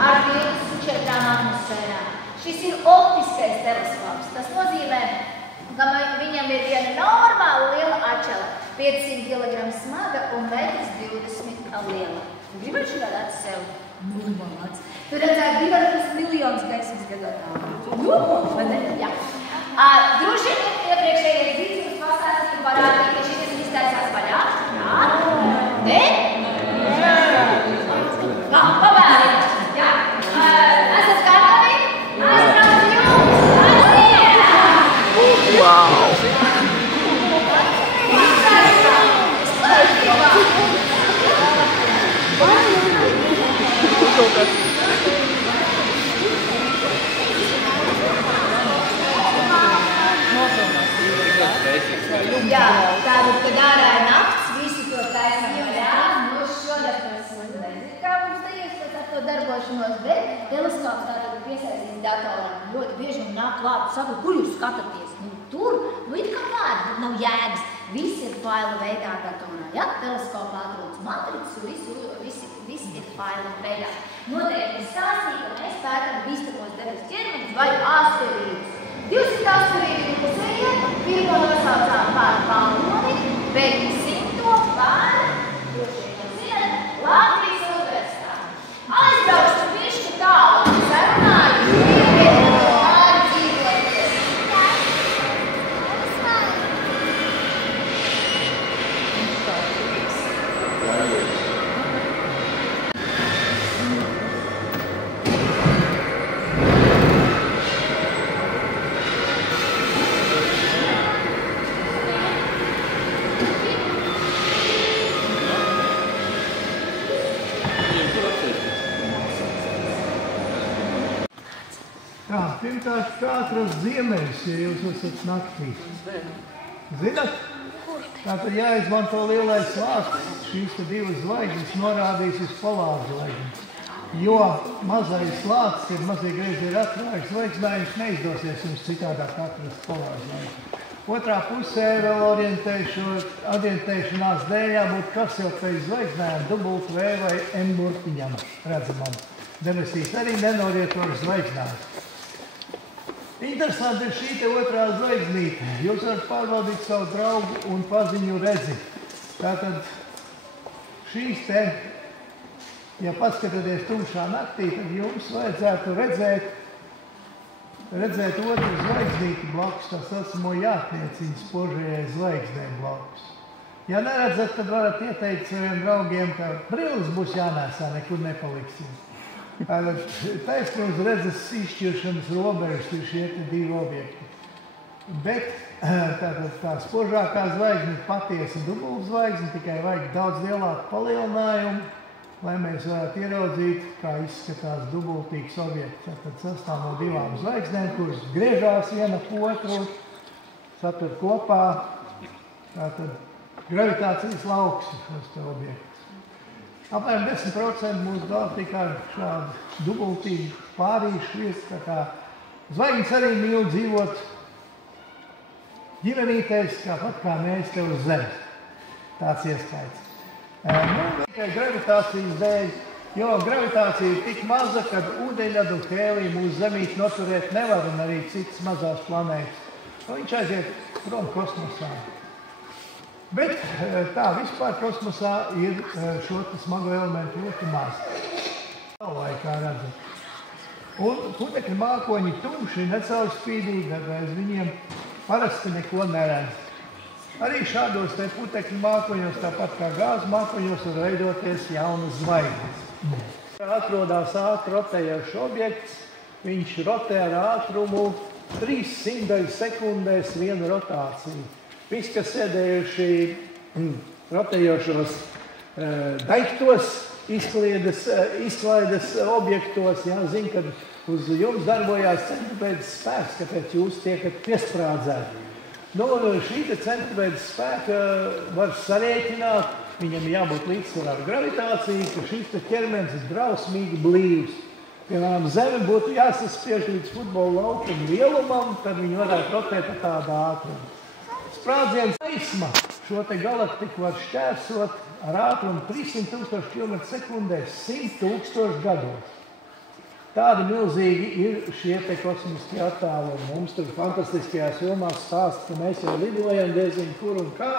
Ar 24 atmosfērām. Šis ir optiskais teleskops. Tas nozīmē, ka viņam ir viena normāla liela atšķela, 500 kg smaga un 1,20 m liela. Gribat šādāt sev? Normāls. Tu redzētu 2,5 miljonus gaismas gadā. Vai ne? Jā. Droši iepriekšējais dzīves mums pastāstīja parādīt, ka šis iztaisās vaļā. Jā. Ne? Jā. Pavēliet. Jā. Esat gatavi? Aizbrauc jums! Aiziet! Wow! Jā, tātad, kad ārā ir nakts, visu to taisam vaļā. Nu, šodien mēs nezinu, kā mums te iespēc ar to darbošanos, bet teleskops tātad piesaistīs datoram. Ļoti bieži man nāk klāt, saka, kur jūs skatāties? Nu, tur, nu, it kā kāda, bet nav jēgas. Viss ir failu veidā datorā, ja? Teleskopā atrodas matricu, viss ir failu veidā. Noteikti stāstīja, ka mēs pētam bīstamos debes ķermeņus vai asteroīdus. 200 asteroīdi, kas iet, pirmo nosaucām par Valoni, bet 100 par, droši vien zināt, Latvijas universitāti. Aizbraukšu bišķi tālu, sarunāju, ar dzīvoties. Tā, pirmkārt, kā atrast ziemeļus, ja jūs esat naktī? Zinat? Tātad jāizmanto lielais lācis, šīs te divas zvaigznes norādīs uz polāru zvaigzni. Jo mazais lācis, ja mazie greizi ir atvērts zvaigznājums, neizdosies jums citādāk atrast polāru zvaigzni. Otrā pusē vēl orientēšanās dēļ jābūt Kasiopējas zvaigznājām, dubult V vai M burtiņam redzamam. Debesīs arī nenorietoru zvaigznājums. Interesanti ir šī te otrā zvaigznīte. Jūs varat pārbaudīt savu draugu un paziņu redzi. Tātad šīs te, ja paskatāties tumšā naktī, tad jums vajadzētu redzēt otru zvaigznīti blakus, tas esamo jāatniecina spožajai zvaigznei blakus. Ja neredzat, tad varat ieteikt saviem draugiem, ka brilles būs jānēsā, nekur nepaliksim. Taisnības redzes izšķiršanas robežas ir šie divi objekti. Bet tā spožākā zvaigzne ir patiesa dubultzvaigzne, tikai vajag daudz lielāku palielinājumu, lai mēs varētu ieraudzīt, kā izskatās dubultīgs objekts. Tad sastāv no divām zvaigznēm, kuras griežās viena otru, satur kopā tātad gravitācijas lauks šos te objektus. Apmēram 10% mūsu galaktikā ir šādi dubultīgi pārīši. Zvaigznes arī mīl dzīvot ģimenītēs, tāpat kā mēs te uz Zemes. Tāds iespējas. Tikai gravitācijas dēļ, jo gravitācija ir tik maza, ka ūdeņledu un hēliju mūsu Zemīt noturēt nevar un arī citas mazās planētas. Viņš aiziet prom kosmosā. Bet tā vispār kosmosā ir šo smago elementu ļoti maz. Laikā redzat. Un putekļu mākoņi tumši, necaurspīdīgi, bet aiz viņiem parasti neko neredz. Arī šādos te putekļu mākoņos, tāpat kā gāzu mākoņos, var veidoties jaunas zvaigznes. Atrodās ātri rotējošs objekts. Viņš rotē ar ātrumu 300 sekundēs vienu rotāciju. Viss, kas sēdējuši rotējošos daiktos, izklaides objektos, zina, ka uz jums darbojās centripēdas spēks, kāpēc jūs tiekat piesprādzēti. Šī centripēdas spēka var sarēķināt, viņam jābūt līdzsvarā ar gravitāciju, ka šis ķermenis ir drausmīgi blīvs. Piemēram, Zeme būtu jāsaspiež līdz futbola laukuma lielumam, tad viņi varētu rotēt ar tādu ātrumu. Sprādziens gaisma šo te galaktiku var šķērsot ar ātrumu 300,000 km/sekundē 100,000 gados. Tādi milzīgi ir šie te kosmiskie attēli. Mums tur fantastiskajās filmās stāsta, ka mēs jau lidojam diezgan kur un kā,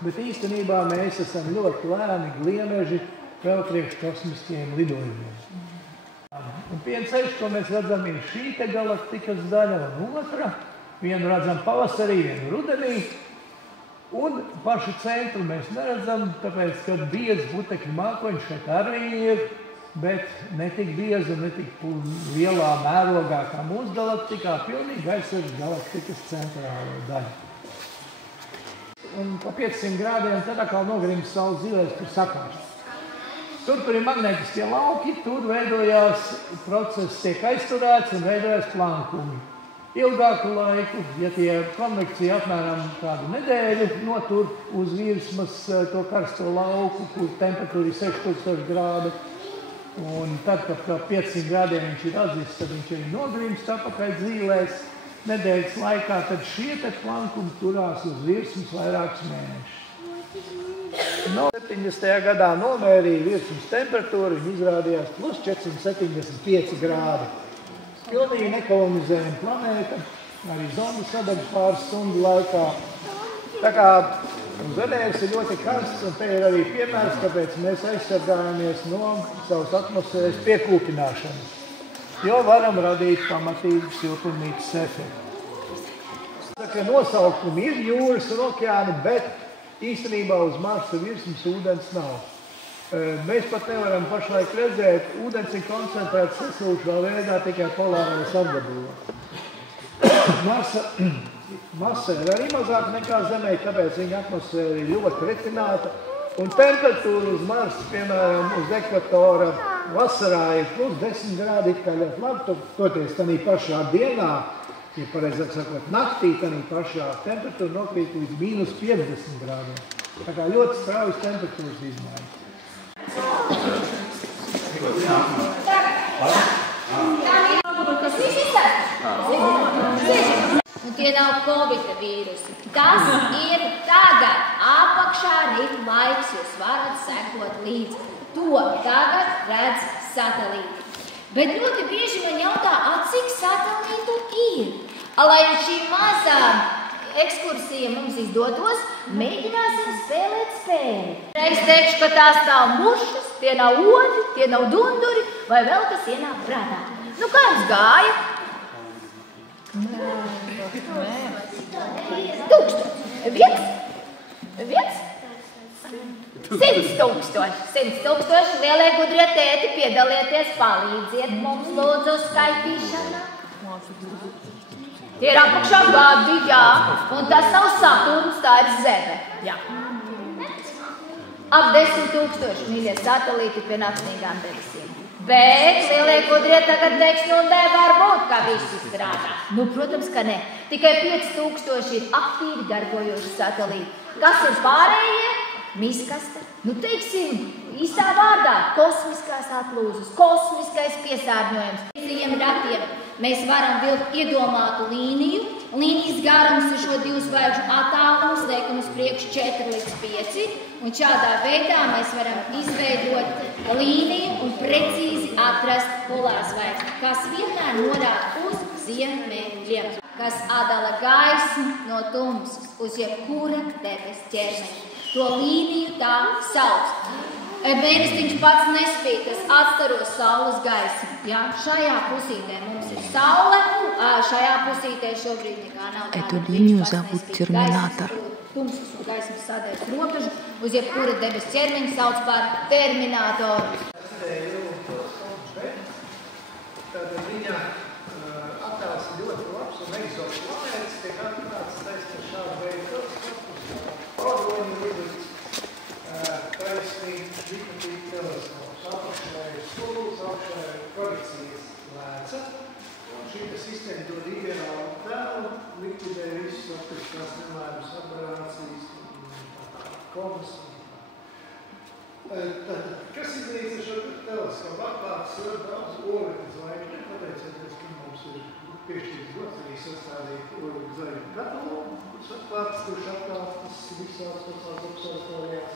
bet īstenībā mēs esam ļoti lēni gliemeži vēl priekš kosmiskiem lidojumiem. Un viens ceļš, ko mēs redzam, ir šī te galaktikas daļa un otra. Vienu redzam pavasarī, vienu rudenī. Un pašu centru mēs neredzam, tāpēc, ka biezs putekļu mākoņš šeit arī ir, bet ne tik bieza, ne tik lielā mērogā kā mūsu galaktikā, pilnīgi aizsardz galaktikas centrālo daļu. Un pa 500 grādiem tad atkal nogrims saules zilēs, tur sakārst. Tur ir magnetiskie lauki, tur veidojās process, tiek aizturēts un veidojās plankumi. Ilgāku laiku, ja tie konvekcija apmēram kādu nedēļu notur uz virsmas to karsto lauku, kur temperatūra ir 6000 grādu, un tad, kad 500 grādiem viņš ir atzis, tad viņš arī nogrimst apakaļ zīlēs nedēļas laikā, tad šie te plankumi turās uz virsmas vairākus mēnešus. No 70. gadā nomērīja virsmas temperatūru, un izrādījās plus 475 grādi. Pilnīgi nekolonizējama planēta, arī zonda sadarbs pāris stundu laikā. Tā kā Zemes ir ļoti karsts, un te ir arī piemērs, kāpēc mēs aizsargājamies no savas atmosfēras piekūpināšanas, jo varam radīt pamatīgu siltumnīcas efektu. Tā kā nosaukumi ir jūras un okeāni, bet īstenībā uz Marsa virsmas ūdens nav. Mēs pat nevaram pašlaik redzēt, ūdens ir koncentrēts sasilšā veidā tikai polārajos apgabalos. Marsa masa ir arī mazāk nekā Zemē, tāpēc viņa atmosfēra ir ļoti retināta. Un temperatūra uz Marsa, piemēram, uz ekvatora vasarā ir plus 10 grādi, kā ļoti labi, toties tādā pašā dienā, ja pareizāk sakot, naktī tādā pašā temperatūra nokrīt līdz mīnus 50 grādiem. Tā kā ļoti straujas temperatūras izmaiņas. Un tie nav Covid vīrusi. Tas ir tagad. Apakšā ir laiks, jūs varat sekot līdzi. To tagad redz satelīti. Bet ļoti bieži man jautā, cik satelītu ir? Lai šī mazā ekskursija mums izdotos, mēģināsim spēlēt spēli. Es teikšu, ka tās nav mušas, tie nav odi, tie nav dunduri, vai vēl kas ienāk prātā. Nu, kā jums gāja? 100 000. Lielie gudrie tēti, piedalieties, palīdziet mums lūdzu skaitīšanā. Tie ir apakšā gadi, jā, un tas nav Saturns, tā ir Zeme. Jā. Ap 10 000, mīļie satelīti pie naksnīgām debesīm. Bet lielie gudrie tagad teiks, nu nevar būt, ka visi strādā. Nu, protams, ka ne. Tikai 5000 ir aktīvi darbojoši satelīti. Kas ir pārējie? Miskaste. Nu, teiksim, īstā vārdā kosmiskās atlūzas, kosmiskais piesārņojums. Visiem ratiem mēs varam vilkt iedomātu līniju. Līnijas garums ir šo 2 zvaigžņu attālums, liekam uz priekšu 4 līdz 5. Un šādā veidā mēs varam izveidot līniju un precīzi atrast polārzvaigzni, kas vienmēr norāda uz ziemeļiem, kas atdala gaismu no tumsas uz jebkura debes ķermeņa. To līniju tā sauc. Mēnestiņš pats nespīd, tas atstaro saules gaismu. Ja? Šajā pusītē mums ir saule, šajā pusītē šobrīd nekā nav. Эту линию зовут терминатор. Tumsas un gaismas sadēļas robežu uz jebkura debes ķermeņa sauc par terminātoru. Tātad viņa attēls ir ļoti labs un egzoplanētas tiek atklāts taisnīgi šādu veidu. Padoņu līdzīgs taisnīgi diktatīvi teleskops. Apakšā ir stūlis, apakšā ir korekcijas lēca. Un šī sistēma dod ideālu tēlu, likvidē visus optiskās nelēmas aberācijas, kodas. Kas izdarīts ar šo teleskopu? Atklāts ļoti daudz oglekļa zvaigžņu, pateicoties, ka mums ir piešķirts gods arī sastādīt oglekļa zvaigžņu katalogu, kurš atklāts visās pasaulās observatorijās.